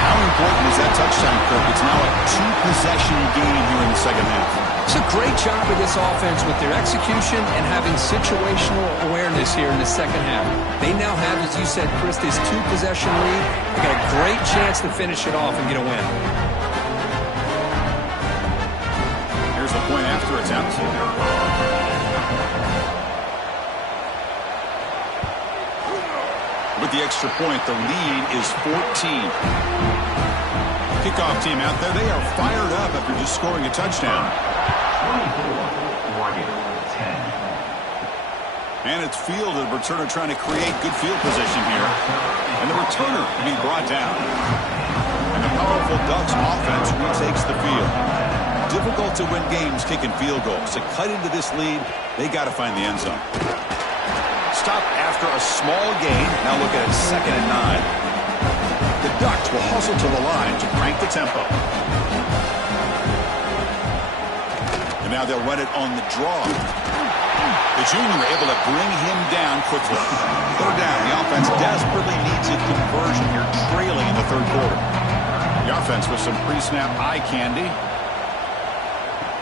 How important is that touchdown, Kirk? It's now a 2-possession game here in the second half. It's a great job of this offense with their execution and having situational awareness here in the second half. They now have, as you said, Chris, this 2-possession lead. They got a great chance to finish it off and get a win. Here's the point after attempt. With the extra point, the lead is 14. Kickoff team out there, they are fired up after just scoring a touchdown. 24, Oregon, 10. And it's fielded. The returner trying to create good field position here. And the returner being brought down. And the powerful Ducks offense retakes the field. Difficult difficult to win games kicking field goals. To cut into this lead, they got to find the end zone. Stop after a small gain. Now look at it, 2nd and 9. The Ducks will hustle to the line to crank the tempo. And now they'll run it on the draw. The junior able to bring him down quickly. 3rd down. The offense desperately needs a conversion here, trailing in the 3rd quarter. The offense with some pre-snap eye candy.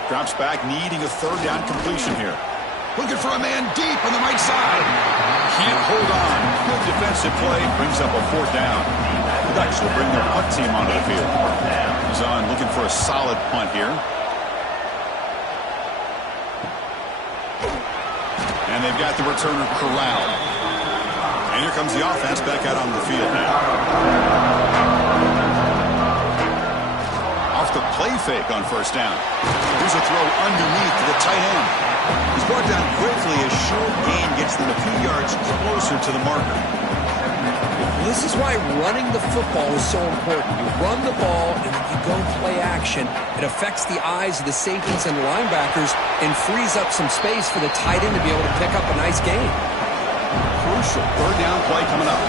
Drops back, needing a 3rd down completion here. Looking for a man deep on the right side. Can't hold on. Good defensive play. Brings up a 4th down. The Ducks will bring their punt team onto the field. He's on looking for a solid punt here. And they've got the returner corralled. And here comes the offense back out on the field now. Off the play fake on 1st down. Here's a throw underneath to the tight end. He's brought down quickly. A short gain gets them a few yards closer to the marker. This is why running the football is so important. You run the ball and then you go play action. It affects the eyes of the safeties and linebackers and frees up some space for the tight end to be able to pick up a nice gain. Crucial 3rd down play coming up.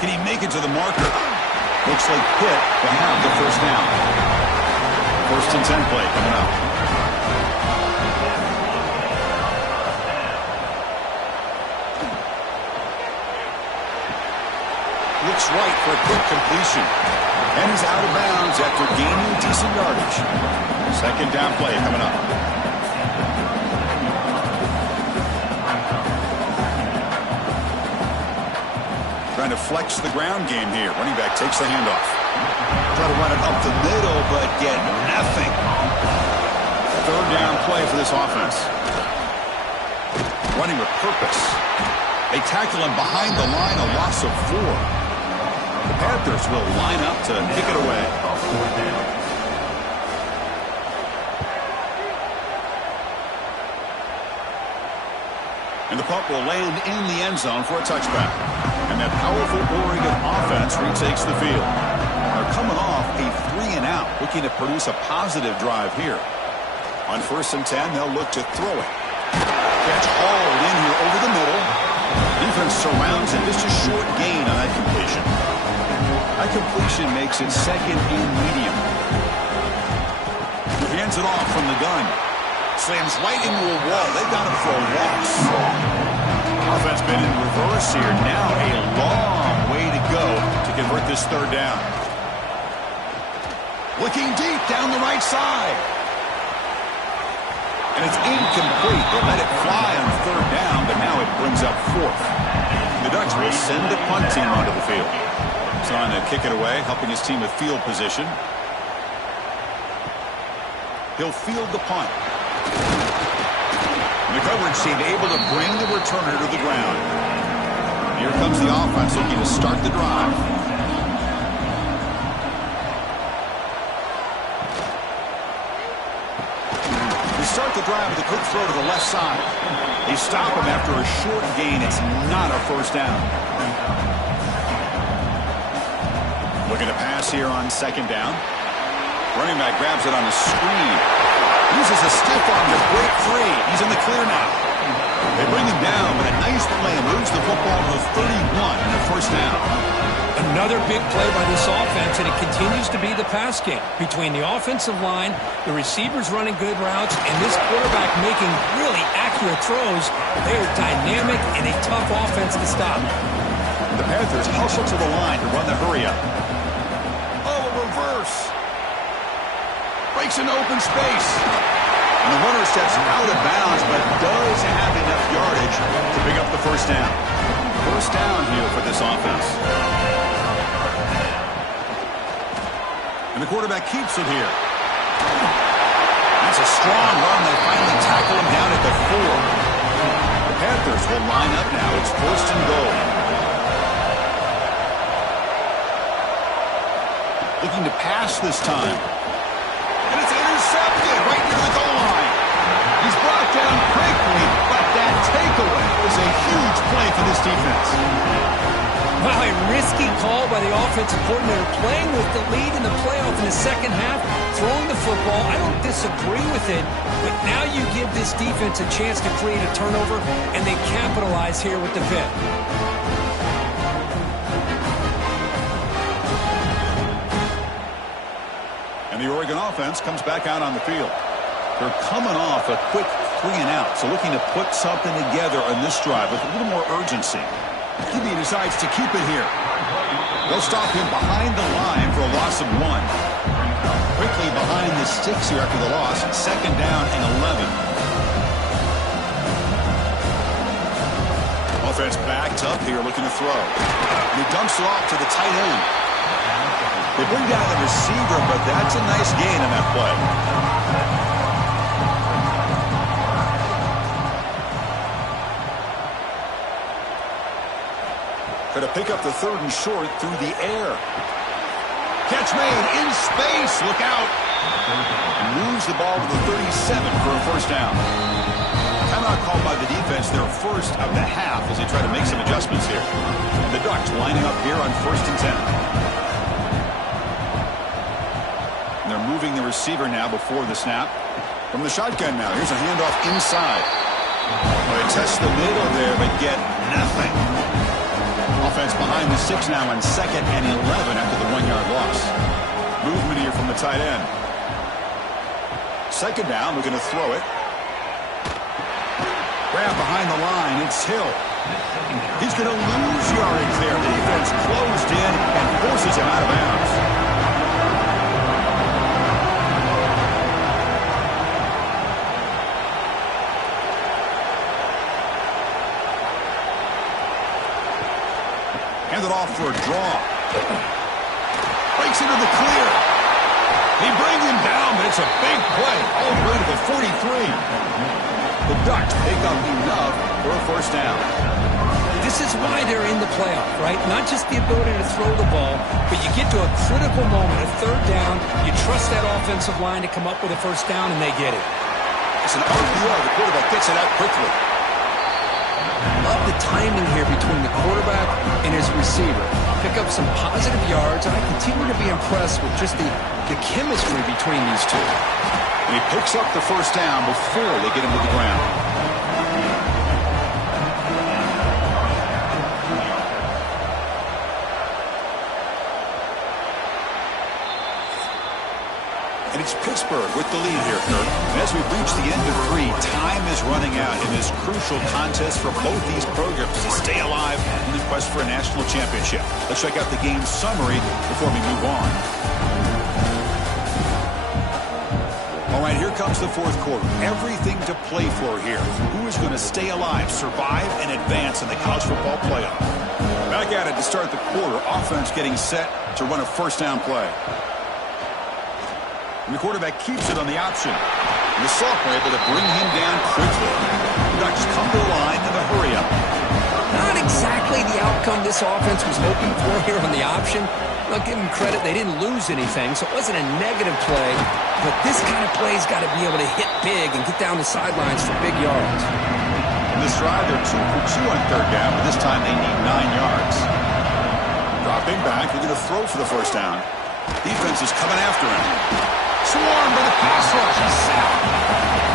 Can he make it to the marker? Looks like Pitt will have the 1st down. 1st and 10 play coming up. Looks right for a quick completion. And he's out of bounds after gaining decent yardage. 2nd down play coming up. Trying to flex the ground game here. Running back takes the handoff. Try to run it up the middle, but get nothing. 3rd down play for this offense. Running with purpose. They tackle him behind the line, a loss of 4. The Panthers will line up to kick it away. And the punt will land in the end zone for a touchback. And that powerful Oregon offense retakes the field. They're coming off a 3-and-out, looking to produce a positive drive here. On 1st and 10, they'll look to throw it. Catch hauled in here over the middle. Defense surrounds it. Just a short gain on that completion. That completion makes it 2nd and medium. He hands it off from the gun. Slams right into a wall. They've got him for a loss. Offense been in reverse here. Now a long way to go to convert this 3rd down. Looking deep down the right side. And it's incomplete. They let it fly on 3rd down, but now it brings up 4th. The Ducks will send the punt team onto the field. He's on to kick it away, helping his team with field position. He'll field the punt. And the coverage team able to bring the returner to the ground. Here comes the offense looking to start the drive. They start the drive with a quick throw to the left side. They stop him after a short gain. It's not a 1st down. Looking to pass here on 2nd down. Running back grabs it on the screen. Uses a stiff arm to break free. He's in the clear now. They bring him down, but a nice play moves the football to 31 and a 1st down. Another big play by this offense, and it continues to be the pass game. Between the offensive line, the receivers running good routes, and this quarterback making really accurate throws, they are dynamic and a tough offense to stop. The Panthers hustle to the line to run the hurry-up. Oh, a reverse. Breaks an open space. And the runner steps out of bounds, but does have enough yardage to pick up the 1st down. 1st down here for this offense. And the quarterback keeps it here. That's a strong run. They finally tackle him down at the 4. The Panthers will line up now. It's 1st and goal. Looking to pass this time. And it's intercepted right near the goal line. He's brought down quickly, but that takeaway is a huge play for this defense. Wow, a risky call by the offensive coordinator, playing with the lead in the playoff in the second half, throwing the football. I don't disagree with it, but now you give this defense a chance to create a turnover, and they capitalize here with the pick. And the Oregon offense comes back out on the field. They're coming off a quick 3-and-out, so looking to put something together on this drive with a little more urgency. Gibby decides to keep it here. They'll stop him behind the line for a loss of 1. Quickly behind the sticks here after the loss. 2nd down and 11. Offense backed up here looking to throw. And he dumps it off to the tight end. They bring down the receiver, but that's a nice gain on that play. Going to pick up the 3rd and short through the air. Catch made in space. Look out. Moves the ball to the 37 for a 1st down. Timeout called by the defense, their first of the half as they try to make some adjustments here. And the Ducks lining up here on 1st and 10. And they're moving the receiver now before the snap. From the shotgun now. Here's a handoff inside. Well, they test the middle there, but get nothing. Offense behind the 6 now on 2nd and 11 after the 1-yard loss. Movement here from the tight end. 2nd down, we're going to throw it. Grab behind the line, it's Hill. He's going to lose yardage there. The defense closed in and forces him out of bounds. Handed off for a draw. Breaks into the clear. He brings him down, but it's a big play all the way to the 43. The Ducks pick up enough for a 1st down. This is why they're in the playoff, right? Not just the ability to throw the ball, but you get to a critical moment, a 3rd down. You trust that offensive line to come up with a 1st down, and they get it. It's an RPO. The quarterback gets it out quickly. Love the timing here between the quarterback and his receiver. Pick up some positive yards, and I continue to be impressed with just the chemistry between these two. And he picks up the 1st down before they get him to the ground. And it's Pittsburgh with the lead here, Kirk. And as we reach the end of 3, time is running out in this crucial contest for both these programs to stay alive in the quest for a national championship. Let's check out the game summary before we move on. All right, here comes the 4th quarter. Everything to play for here. Who is going to stay alive, survive, and advance in the college football playoff? Back at it to start the quarter. Offense getting set to run a 1st down play. And the quarterback keeps it on the option. And the sophomore able to bring him down quickly. The Ducks come to the line in a hurry-up. Not exactly the outcome this offense was hoping for here on the option. I'll give them credit. They didn't lose anything, so it wasn't a negative play. But this kind of play's got to be able to hit big and get down the sidelines for big yards. In this drive, they're 2 for 2 on 3rd down, but this time they need 9 yards. Dropping back, they're going to throw for the 1st down. Defense is coming after him. Swarmed by the pass rush. He's sacked.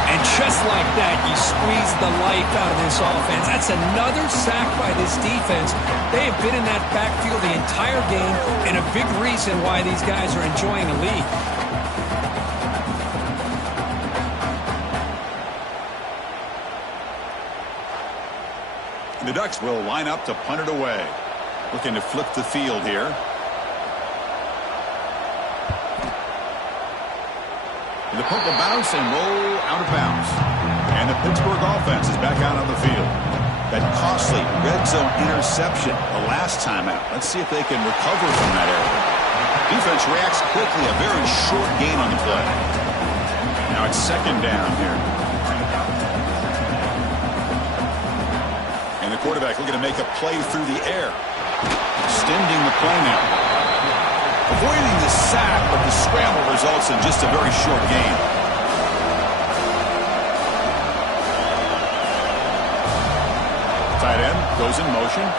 And just like that, you squeeze the life out of this offense. That's another sack by this defense. They have been in that backfield the entire game, and a big reason why these guys are enjoying a lead. And the Ducks will line up to punt it away. Looking to flip the field here. The punt will bounce and roll out of bounds. And the Pittsburgh offense is back out on the field. That costly red zone interception the last time out. Let's see if they can recover from that error. Defense reacts quickly. A very short gain on the play. Now it's 2nd down here. And the quarterback looking to make a play through the air. Extending the play now. Avoiding the sack, but the scramble results in just a very short gain. Tight end goes in motion.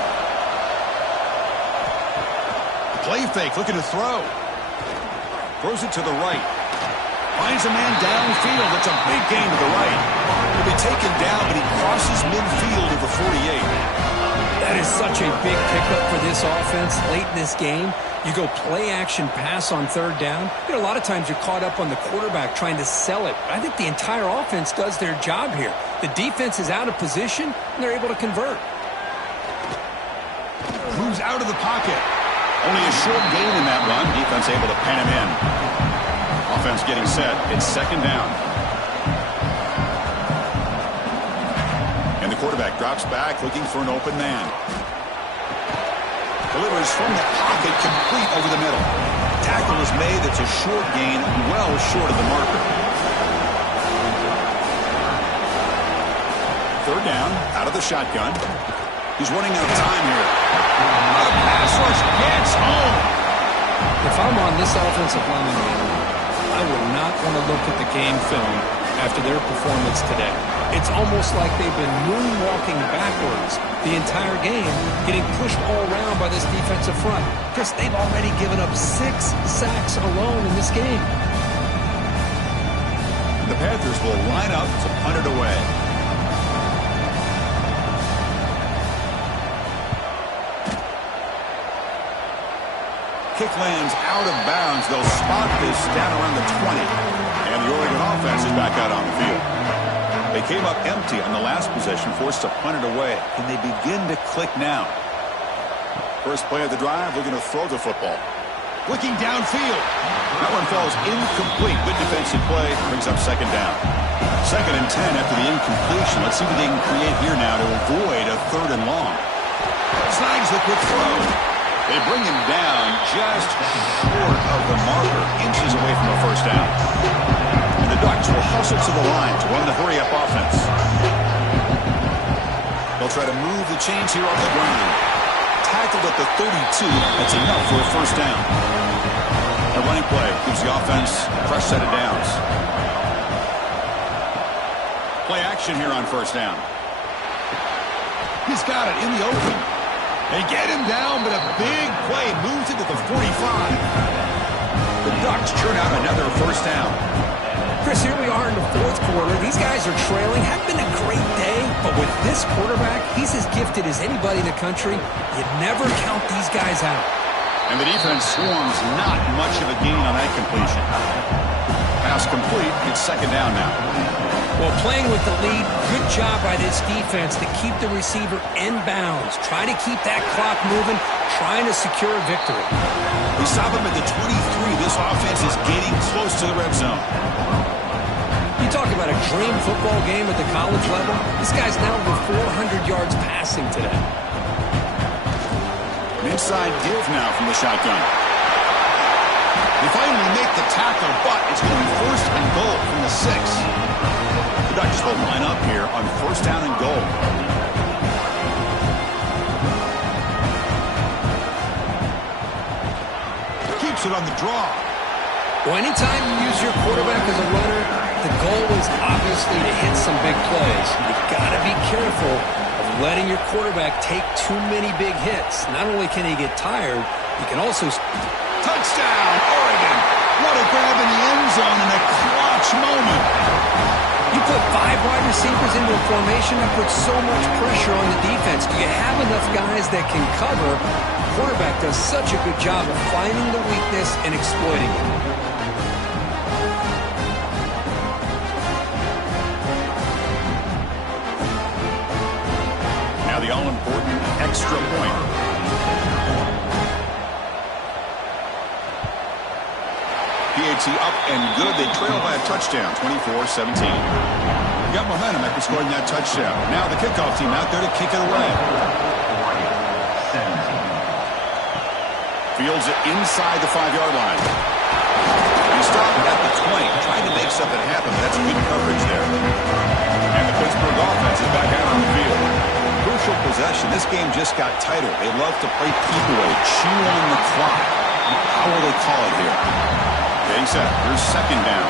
Play fake, looking to throw. Throws it to the right. Finds a man downfield. It's a big gain to the right. He'll be taken down, but he crosses midfield at the 48. That is such a big pickup for this offense late in this game. You go play action pass on third down. You know, a lot of times you're caught up on the quarterback trying to sell it. I think the entire offense does their job here. The defense is out of position, and they're able to convert. Moves out of the pocket. Only a short gain in that run. Defense able to pen him in. Offense getting set. It's second down. And the quarterback drops back looking for an open man. Delivers from the pocket, complete over the middle. Tackle is made. It's a short gain, well short of the marker. Third down, out of the shotgun. He's running out of time here. A pass rush gets home. If I'm on this offensive line, I would not want to look at the game film after their performance today. It's almost like they've been moonwalking backwards the entire game, getting pushed all around by this defensive front. Chris, they've already given up 6 sacks alone in this game. The Panthers will line up to punt it away. Kick lands out of bounds. They'll spot this down around the 20. And the Oregon offense is back out on the field. They came up empty on the last possession, forced to punt it away. Can they begin to click now? First play of the drive, looking to throw the football. Looking downfield. That one falls incomplete. Good defensive play. Brings up second down. 2nd and 10 after the incompletion. Let's see what they can create here now to avoid a 3rd and long. Snags the quick throw. They bring him down just short of the marker, inches away from a first down. And the Ducks will hustle to the line to run the hurry-up offense. They'll try to move the chains here on the ground. Tackled at the 32. That's enough for a first down. A running play gives the offense a fresh set of downs. Play action here on first down. He's got it in the open. They get him down, but a big play moves into the 45. The Ducks turn out another first down. Chris, here we are in the 4th quarter. These guys are trailing. Had been a great day, but with this quarterback, he's as gifted as anybody in the country. You never count these guys out. And the defense swarms not much of a gain on that completion. Pass complete. It's second down now. Well, playing with the lead, good job by this defense to keep the receiver in bounds. Try to keep that clock moving, trying to secure a victory. We stop him at the 23. This offense is getting close to the red zone. You talk about a dream football game at the college level. This guy's now over 400 yards passing today. An inside give now from the shotgun. They finally make the tackle, but it's going to be 1st and goal from the 6. The Ducks will line up here on 1st down and goal. Keeps it on the draw. Well, anytime you use your quarterback as a runner, the goal is obviously to hit some big plays. You've got to be careful of letting your quarterback take too many big hits. Not only can he get tired, he can also... Touchdown, Oregon! What a grab in the end zone in a clutch moment. You put 5 wide receivers into a formation that puts so much pressure on the defense. Do you have enough guys that can cover? The quarterback does such a good job of finding the weakness and exploiting it. Now the all-important extra point. PAT up and good. They trail by a touchdown, 24-17. Got momentum after scoring that touchdown. Now the kickoff team out there to kick it away. Fields it inside the 5-yard line. He stopped at the 20, trying to make something happen, but that's good coverage there. And the Pittsburgh offense is back out on the field. Crucial possession. This game just got tighter. They love to play keep away, chew on the clock. How will they call it here? Getting set. Here's second down.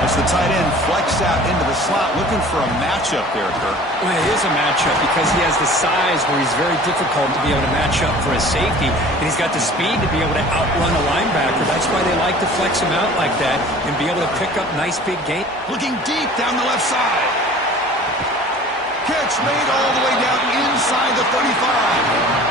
As the tight end flexed out into the slot, looking for a matchup there, Kirk. Well, it is a matchup because he has the size where he's very difficult to be able to match up for a safety, and he's got the speed to be able to outrun a linebacker. That's why they like to flex him out like that and be able to pick up nice big gains. Looking deep down the left side. Catch made all the way down inside the 35.